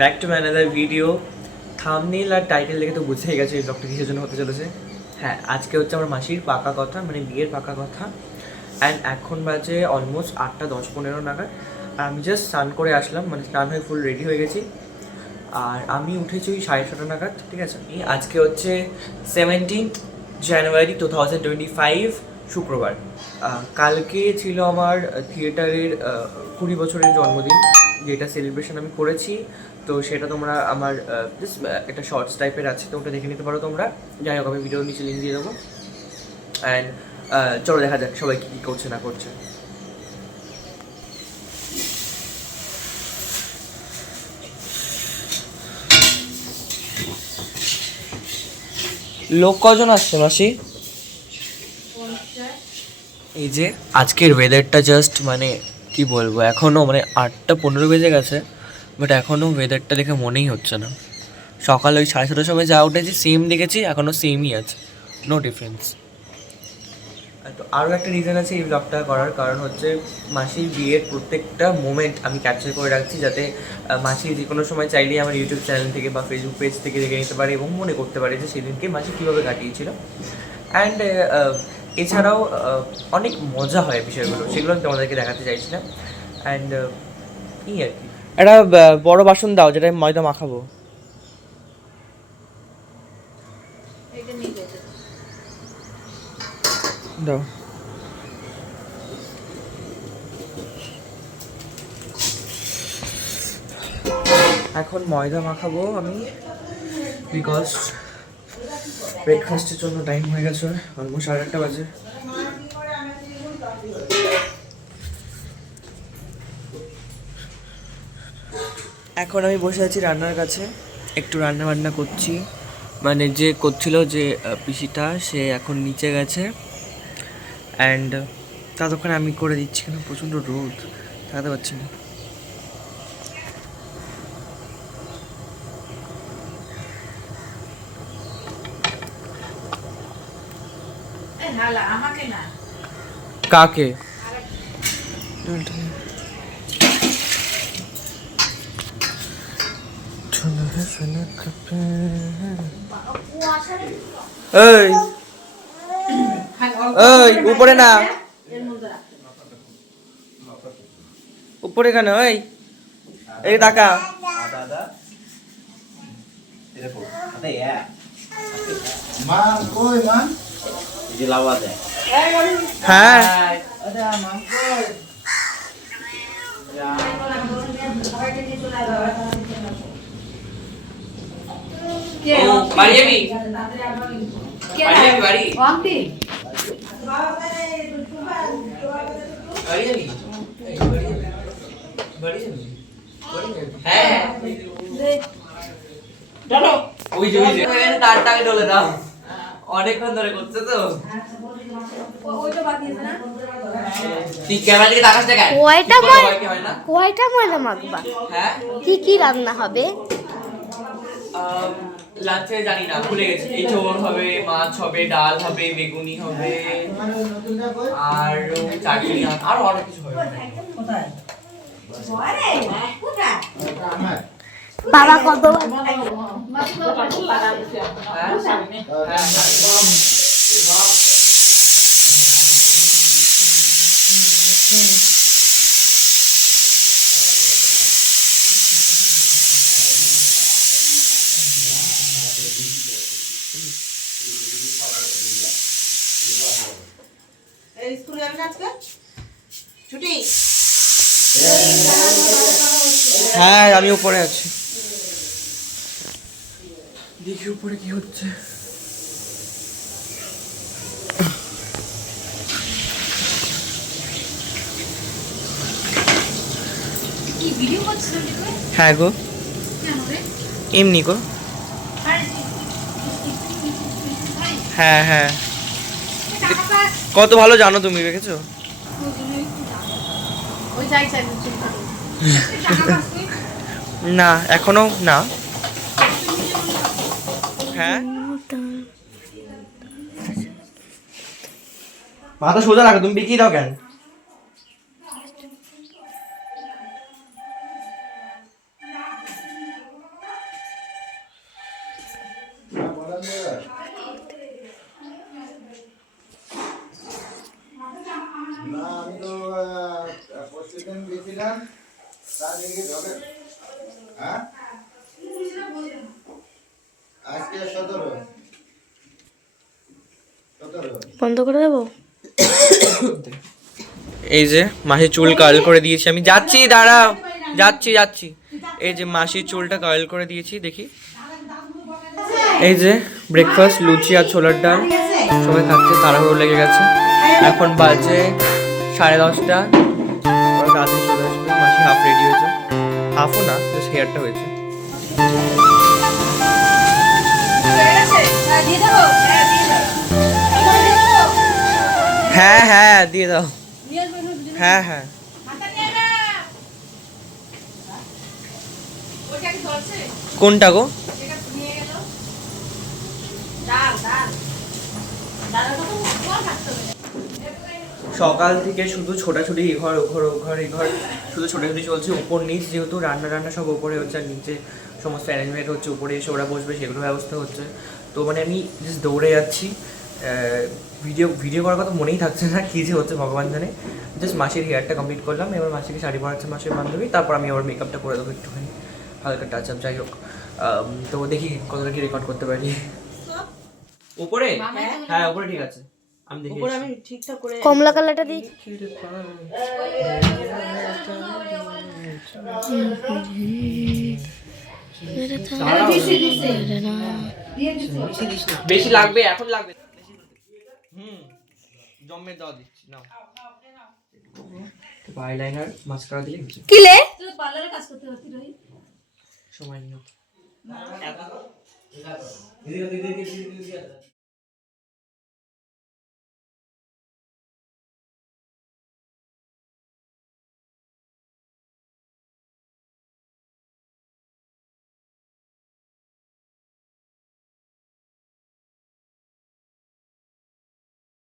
Back to my another video thumbnail R title দেখে তো বুঝেই গেছে এই ব্লগটা কিসের জন্য হতে চলেছে। হ্যাঁ আজকে হচ্ছে আমার মাসির পাকা কথা মানে বিয়ের পাকা কথা। অ্যান্ড এখন বাজে অলমোস্ট আটটা দশ পনেরো নাগাদ। আর আমি জাস্ট স্নান করে আসলাম মানে স্নান হয়ে ফুল রেডি হয়ে গেছি। আর আমি উঠেছি ওই সাড়ে ছটা নাগাদ, ঠিক আছে? আজকে হচ্ছে seventeenth January two thousand twenty five শুক্রবার কালকে ছিল আমার থিয়েটারের কুড়ি বছরের জন্মদিন, যেটা সেলিব্রেশন আমি করেছি। তো সেটা তোমরা আমার জাস্ট একটা শর্টস টাইপের আছে তো ওটা দেখে নিতে পারো তোমরা। যাই হোক আমি ভিডিও নিচে লিঙ্ক দিয়ে দেবো। অ্যান্ড চলো দেখা যাক সবাই কী কী করছে না করছে। লোক কজন আসছে মাসি? এই যে আজকের ওয়েদারটা জাস্ট মানে কি বলব এখনও মানে আটটা পনেরো বেজে গেছে। বাট এখনও ওয়েদারটা দেখে মনেই হচ্ছে না। সকাল ওই সাড়ে ছটার সময় যা উঠেছি সেম দেখেছি এখনও সেমই আছে। নো ডিফারেন্স তো আরও একটা রিজন আছে এই ব্লগটা করার, কারণ হচ্ছে মাসির বিয়ের প্রত্যেকটা মোমেন্ট আমি ক্যাপচার করে রাখছি যাতে মাসি যে কোনো সময় চাইলেই আমার ইউটিউব চ্যানেল থেকে বা ফেসবুক পেজ থেকে দেখে নিতে পারে এবং মনে করতে পারে যে সেদিনকে মাসি কীভাবে কাটিয়েছিল। অ্যান্ড এছাড়াও অনেক মজা হয় বিষয়গুলো, সেগুলো আমি তোমাদেরকে দেখাতে চাইছিলাম। অ্যান্ড এই আর কি। একটা বড় বাসন দাও, যেটা ময়দা মাখাবো। দাও। এখন ময়দা মাখাবো আমি বিকজ ব্রেকফাস্টের জন্য টাইম হয়ে গেছে অলমোস্ট সাড়ে আটটা বাজে। এখন আমি বসে আছি রান্নার কাছে। একটু রান্না বান্না করছি। মানে যে করছিল যে পিসিটা সে এখন নিচে গেছে। অ্যান্ড ততক্ষণ আমি করে দিচ্ছি কেন? প্রচণ্ড রোদ। থাকতে পারছি না। কাকে? উপরে না। উপরে কেন? ওই এই টাকা কই হ্যাঁ। ও, বাড়ি যাবি বাড়ি বাড়ি যাবি বাড়ি। যাবি? বাড়ি যাবি? বাড়ি যাবি? হ্যাঁ ওই যে। ওই যে এখানে তারটাকে ডলে দাও। অনেকক্ষণ ধরে করছে তো। কয়টা হয় কয়টা ময়দা মাখবা? হ্যাঁ? কি কি রান্না হবে? লাঞ্চে জানি না ভুলে গেছি। এই ঝোল হবে মাছ হবে ডাল হবে বেগুনি হবে আর চাটনি আর অনেক কিছু হবে। বাবা কত হ্যাঁ? এই স্কুলে যাবি আজকে? ছুটি? হ্যাঁ আমি উপরে আছি। দেখি উপরে কি হচ্ছে। হ্যাঁ গো। এমনি গো আরে হ্যাঁ হ্যাঁ। কত ভালো জানো তুমি দেখেছ? না এখনও না। হ্যাঁ? মাথা সোজা রাখো তুমি বিকিয়ে দাও কেন? বন্ধ করে দেবো? এই যে মাসির চুল কার্ল করে দিয়েছি আমি। যাচ্ছি দাঁড়াও। যাচ্ছি যাচ্ছি। এই যে মাসির চুলটা কার্ল করে দিয়েছি দেখি। এই যে ব্রেকফাস্ট লুচি আর ছোলার ডাল। সবাই খাচ্ছে তাড়াহুড়ো লেগে গেছে। এখন বাজে সাড়ে দশটা। তাড়াতাড়ি চলে আসবে। মাসি হাফ রেডি হয়েছে। হাফও না জাস্ট হেয়ারটা হয়েছে। হ্যাঁ হ্যাঁ দিয়ে দাও। হ্যাঁ হ্যাঁ। কোনটা গো? সকাল থেকে শুধু ছোটাছুটি ঘর ও ঘর ও ঘর, এই ঘর। শুধু ছোটাছুটি চলছে, উপর নিচ যেহেতু রান্না রান্না সব উপরে হচ্ছে, আর নিচে সমস্ত অ্যারেঞ্জমেন্ট হচ্ছে, উপরে এসে ওরা বসবে, সেগুলো ব্যবস্থা হচ্ছে। তো মানে আমি জাস্ট দৌড়ে যাচ্ছি ভিডিও ভিডিও করার কথা মনেই থাকছে না কী যে হচ্ছে ভগবান জানে। জাস্ট মাসির হেয়ারটা কমপ্লিট করলাম এবার মাসিকে শাড়ি পরাচ্ছে মাসের বান্ধবী তারপর আমি আবার মেকআপটা করে দেবো একটুখানি হালকা টাচ আপ যাই হোক। তো দেখি কতটা কি রেকর্ড করতে পারি। উপরে? হ্যাঁ। উপরে ঠিক আছে। আমি দেখি উপরে আমি ঠিকঠাক করে কমলা কালারটা দিই। বেশি লাগবে এখন লাগবে। হুম জমে দাও দিচ্ছি নাও। আইলাইনার মাস্কারা দিলে কিছু রই সময় নিও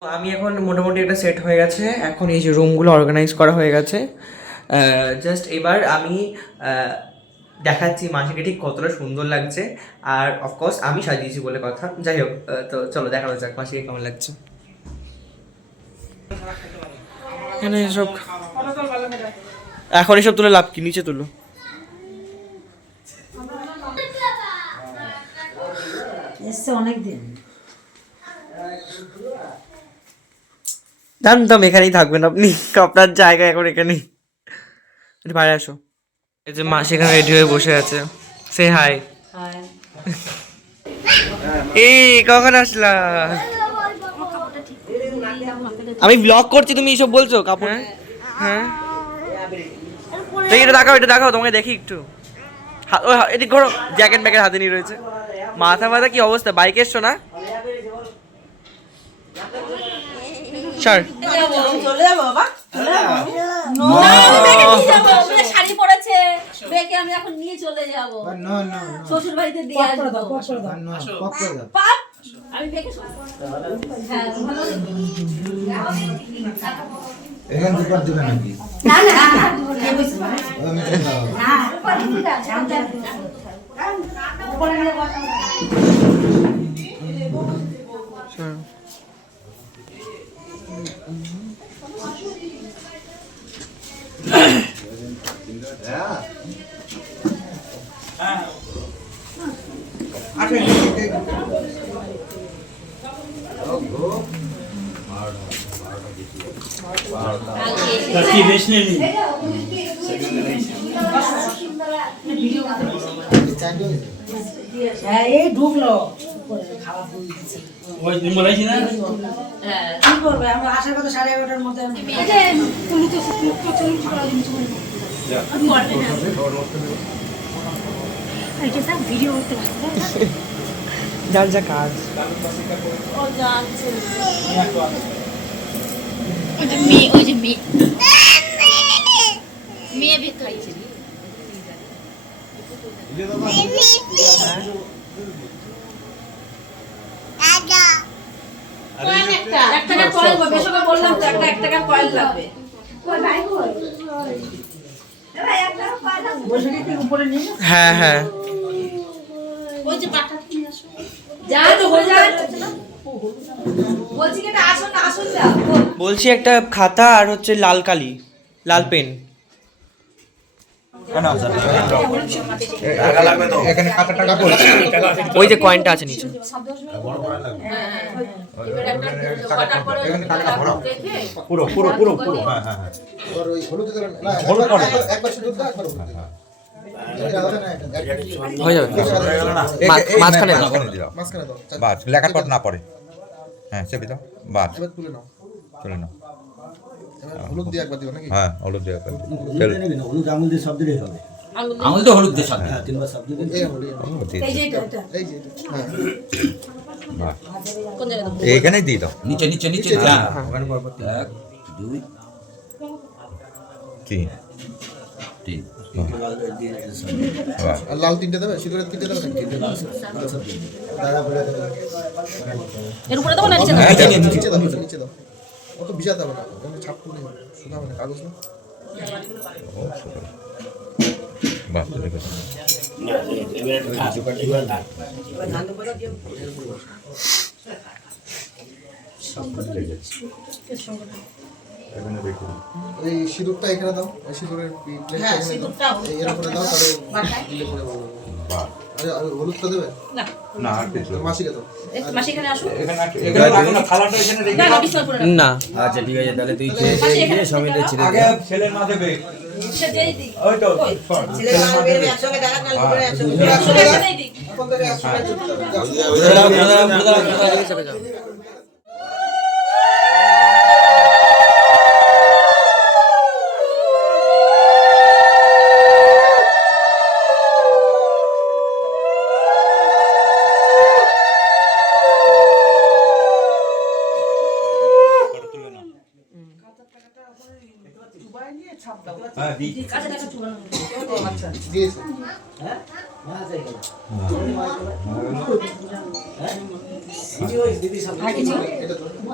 আমি এখন মোটামুটি একটা সেট হয়ে গেছে। এখন এই যে রুমগুলো অর্গানাইজ করা হয়ে গেছে। জাস্ট এবার আমি দেখাচ্ছি মাসিকে ঠিক কতটা সুন্দর লাগছে। আর অফকোর্স আমি সাজিয়েছি বলে কথা। যাই হোক তো চলো দেখানো যাক মাসিকে কেমন লাগছে। এখানে এসব এখন এসব তুলে লাভ কি? নিচে তুলো। এসছে অনেক দিন জানতাম এখানেই থাকবেন আপনি। আপনার জায়গা এখন এখানেই একটু বাইরে আসো। এই যে মা সেখানে রেডি হয়ে বসে আছে। সে হাই এই কখন আসলা? আমি ব্লগ করছি তুমি এসব বলছো? কাপড়? হ্যাঁ। দেখি এটা দেখাও এটা দেখাও তোমাকে দেখি একটু। এদিক ঘোরো জ্যাকেট ব্যাকেট হাতে নিয়ে রয়েছে। মাথা মাথা কি অবস্থা? বাইকে এসছো না স্যার। চলে যাব বাবা। শাড়ি পরেছে বেকে আমি এখন নিয়ে চলে যাব। নো নো শ্বশুর বাড়িতে দিয়ে আসব। নো পাপ। আমি বেকে হ্যাঁ এখান থেকে দিবে নাকি? না না ও মিঠে দাও হ্যাঁ হ্যাঁ এই ঢুকলো। খাওয়া ফুল দিচ্ছে কি করবে? আমরা আসার কথা সাড়ে এগারোটার মধ্যে আমি যার যা কাজ। ওই যে মেয়ে ওই যে মেয়ে। মেয়ে ভেতরে একটা একটা কয়েল বেশকে বললাম তো একটা একটা কয়েল লাগবে বসে উপরে নিয়ে হ্যাঁ হ্যাঁ। বলছি একটা খাতা আর হচ্ছে লাল কালি লাল পেন। ওই যে কয়েনটা আছে নিচে। পুরো পুরো পুরো পুরো। হ্যাঁ হ্যাঁ হ্যাঁ। হয়ে যাবে। মাঝখানে বাস লেখার না পড়ে। হ্যাঁ চেপে দাও। বাস। তুলে নাও। চলে নাও। এবার হলুদ দিয়ে একবার দিও নাকি? হ্যাঁ হলুদ দেওয়া করে হলুদ আঙুল দিয়ে সব দিলেই হবে। আঙুল তো হলুদ দিয়ে সাথে হ্যাঁ। তিনবার সব দিলে এই দিয়ে যে। এটা এই যে হ্যাঁ। দিয়ে দাও। নিচে নিচে নিচে হ্যাঁ ওখানে পরবর্তী এক দুই তিন। তিন। দিয়ে সব। লাল তিনটে দেবে? সিঁদুরের তিনটে দেবে দাদা বলে দেবে। এর উপরে দেবো না নিচে? হ্যাঁ দাও নিচে দাও। অত ভিজাতে হবে না। ওখানে ছাপ করে শোনা মানে কাগজ না? দাও। এখানে দাও। ওই সিঁদুরটা এখানে দাও। ওই সিঁদুরের হ্যাঁ, সিঁদুরটা এর উপরে দাও তাহলে দিলে পরে। বাস। আরে হলুদটা দেবে? না। না আর কিছু মাসিকে দাও। এই মাসি এখানে এখানে রাখো না, থালাটা এখানে রেখে আচ্ছা ঠিক আছে তাহলে তুই আগে ছেলের মা দেবে। ওই তো ছেলে ছেলের মা দেবে। একসঙ্গে দেখা কাল করে। একসঙ্গে হ্যাঁ। একসঙ্গে এখন থেকে যাও। দিই।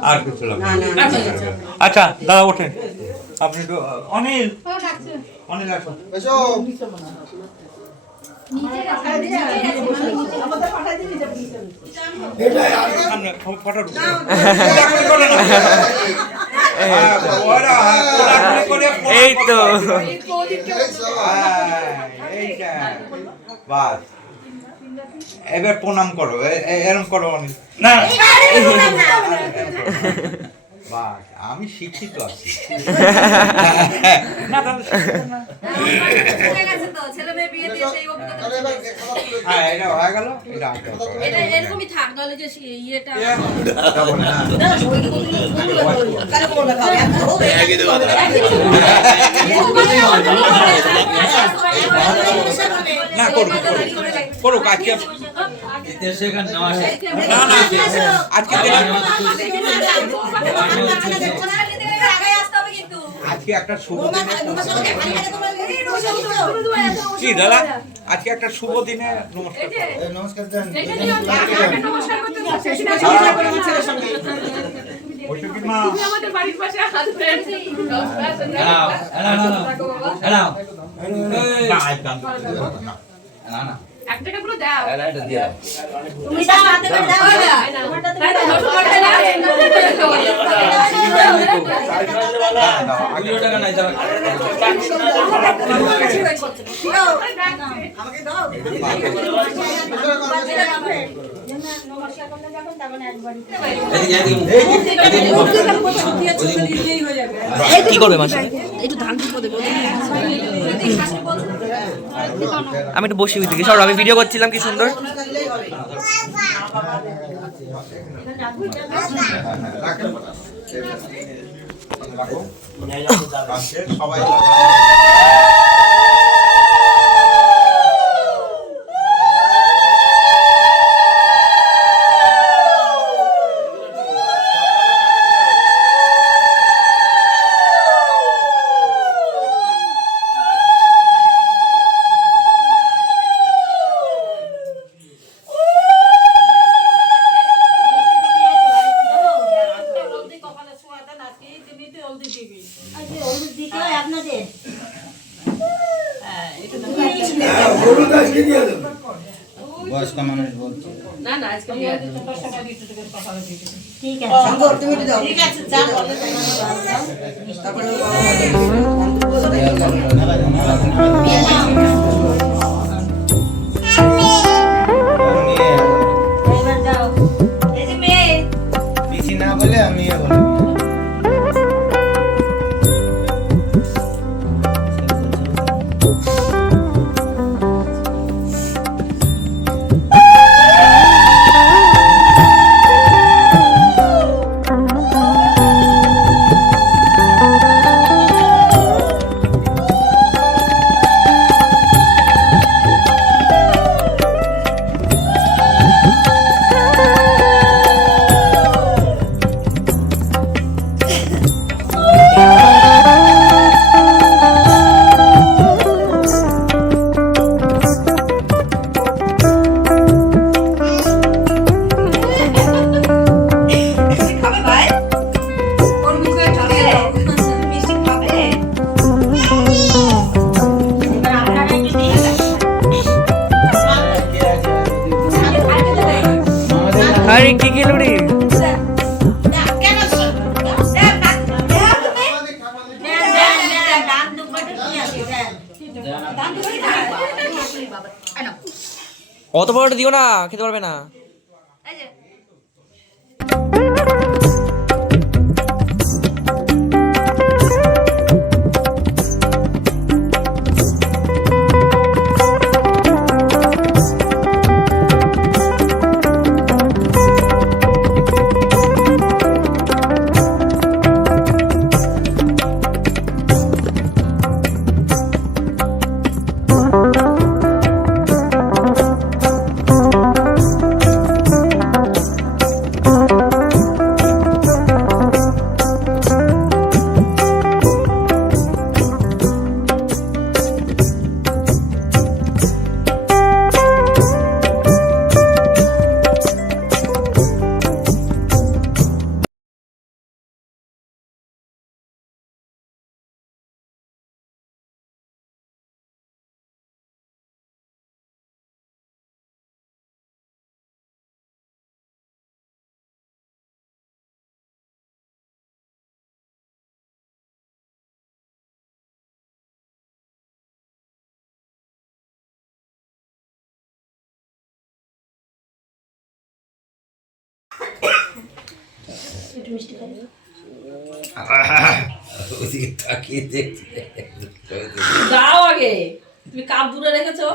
আর কিছু আচ্ছা দাদা ওঠেন। আপনি তো অনিল। অনিল আসুন। এই তো। বাস এবার প্রণাম করো এরম করো অনিল। না বাস আমি শিক্ষিত আছি না দাদা না। হ্যাঁ হয়ে আগে করো। করুক আজকে আজকে আজকে একটা শুভ দিনে কি দাদা আজকে একটা শুভ দিনে নমস্কার করো। নমস্কার না না এক টাকা পুরো দাও। এটা এটা দিয়ে দাও। তুমি দাও হাতে করে দাও দাও, দাও, আগে দুশো টাকা নাই দাও। আমাকে দাও এদিকে এদিকে কি করবে মাসি? একটু ধান দেবো। আমি একটু বসি ওইদিকে। সর আমি ভিডিও করছিলাম কি সুন্দর। সবাই আরে কি খেলো রে অত বড়টা দিও না খেতে পারবে না। ওদিকে তাকিয়ে দেখছে। যাও আগে। তুমি কাপ দূরে রেখেছো?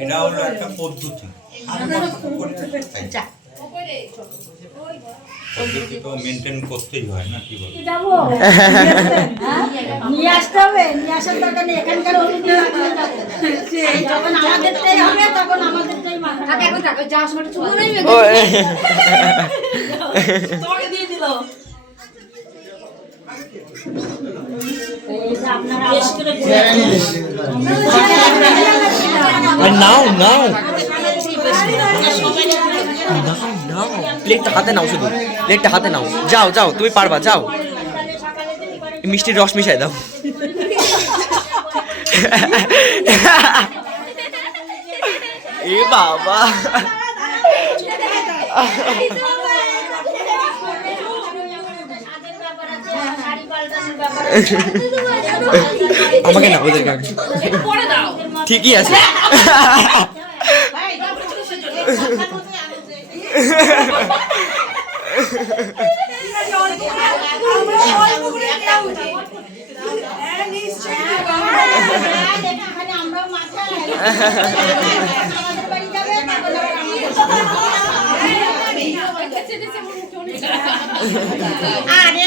এটা হলো একটা পদ্ধতি। পদ্ধতি তো মেনটেন করতেই হয় না কি বল নিয়ে আসতে হবে নিয়ে আসার দরকার নেই এখানকার যখন আমাদেরটাই হবে তখন আমাদেরটাই মাথা এখন যাওয়ার সময় চুমু নেই তোমাকে দিয়ে দিল নাও নাও নাও। নাও প্লেটটা হাতে নাও শুধু। প্লেটটা হাতে নাও। যাও যাও তুমি পারবা যাও। মিষ্টির রস মিশাই দাও। এ বাবা। আমাকে না পরে দাও ঠিকই আছে। আরে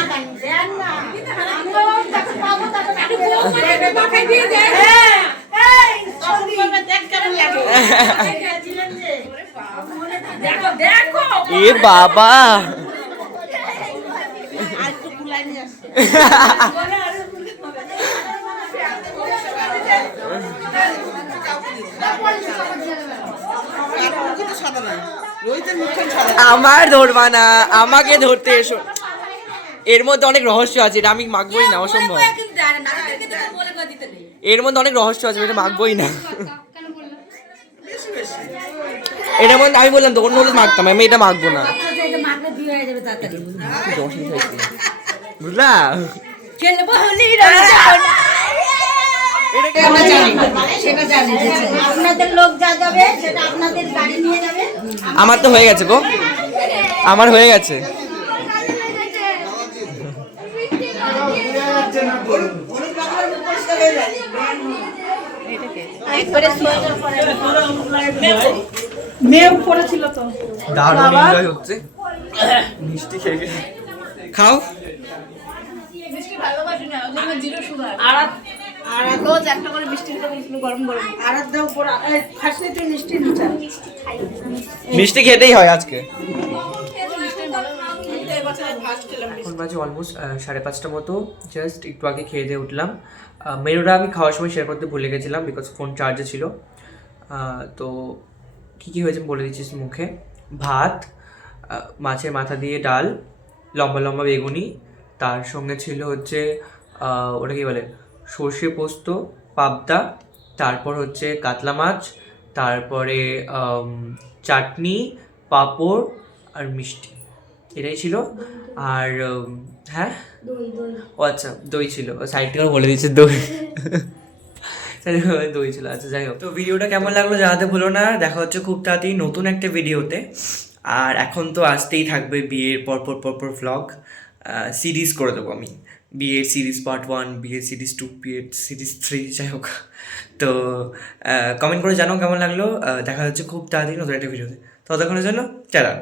মুখখান সাদা আমার ধরবা না আমাকে ধরতে এসো। এর মধ্যে অনেক রহস্য আছে এটা আমি মাখবই না অসম্ভব। দিতে নেই। এর মধ্যে অনেক রহস্য আছে এটা মাখবই না। এটা মধ্যে আমি বললাম তো অন্য হলে মাখতাম আমি এটা মাখবো না। বুঝলা? খেলব হলি এটাকে আমরা জানি? সেটা জানি যে আপনাদের লোক যা যাবে সেটা আপনাদের গাড়ি নিয়ে যাবে। আমার তো হয়ে গেছে গো। আমার হয়ে গেছে। মেয়ে উপরে ছিল তো। দারুণ এনজয় হচ্ছে। মিষ্টি খেয়ে খেয়ে। খাও। আরাধ্যা উপর খাসনি তুই মিষ্টি মিষ্টি খেতেই হয় আজকে। এখন বাজে অলমোস্ট সাড়ে পাঁচটা মতো। জাস্ট একটু আগে খেয়ে দিয়ে উঠলাম। মেনুটা আমি খাওয়ার সময় শেয়ার করতে ভুলে গেছিলাম বিকজ ফোন চার্জে ছিল। তো কী কী হয়েছে বলে দিচ্ছি মুখে? ভাত মাছের মাথা দিয়ে ডাল লম্বা লম্বা বেগুনি তার সঙ্গে ছিল হচ্ছে ওটা কি বলে? সর্ষে পোস্ত পাবদা তারপর হচ্ছে কাতলা মাছ তারপরে চাটনি পাঁপড় আর মিষ্টি। এটাই ছিল। আর হ্যাঁ? ও আচ্ছা দই ছিল। সাইড থেকে বলে দিচ্ছে দই। দই ছিল। আচ্ছা যাই হোক। তো ভিডিওটা কেমন লাগল জানাতে ভুলো না। দেখা হচ্ছে খুব তাড়াতাড়ি নতুন একটা ভিডিওতে। আর এখন তো আসতেই থাকবে বিয়ের পরপর পরপর ভ্লগ সিরিজ করে দেবো আমি। বিয়ের সিরিজ পার্ট ওয়ান বিয়ের সিরিজ টু বিয়ের সিরিজ থ্রি যাই হোক। তো কমেন্ট করে জানাও কেমন লাগল। দেখা হচ্ছে খুব তাড়াতাড়ি নতুন একটা ভিডিওতে। ততক্ষণের জন্য চারা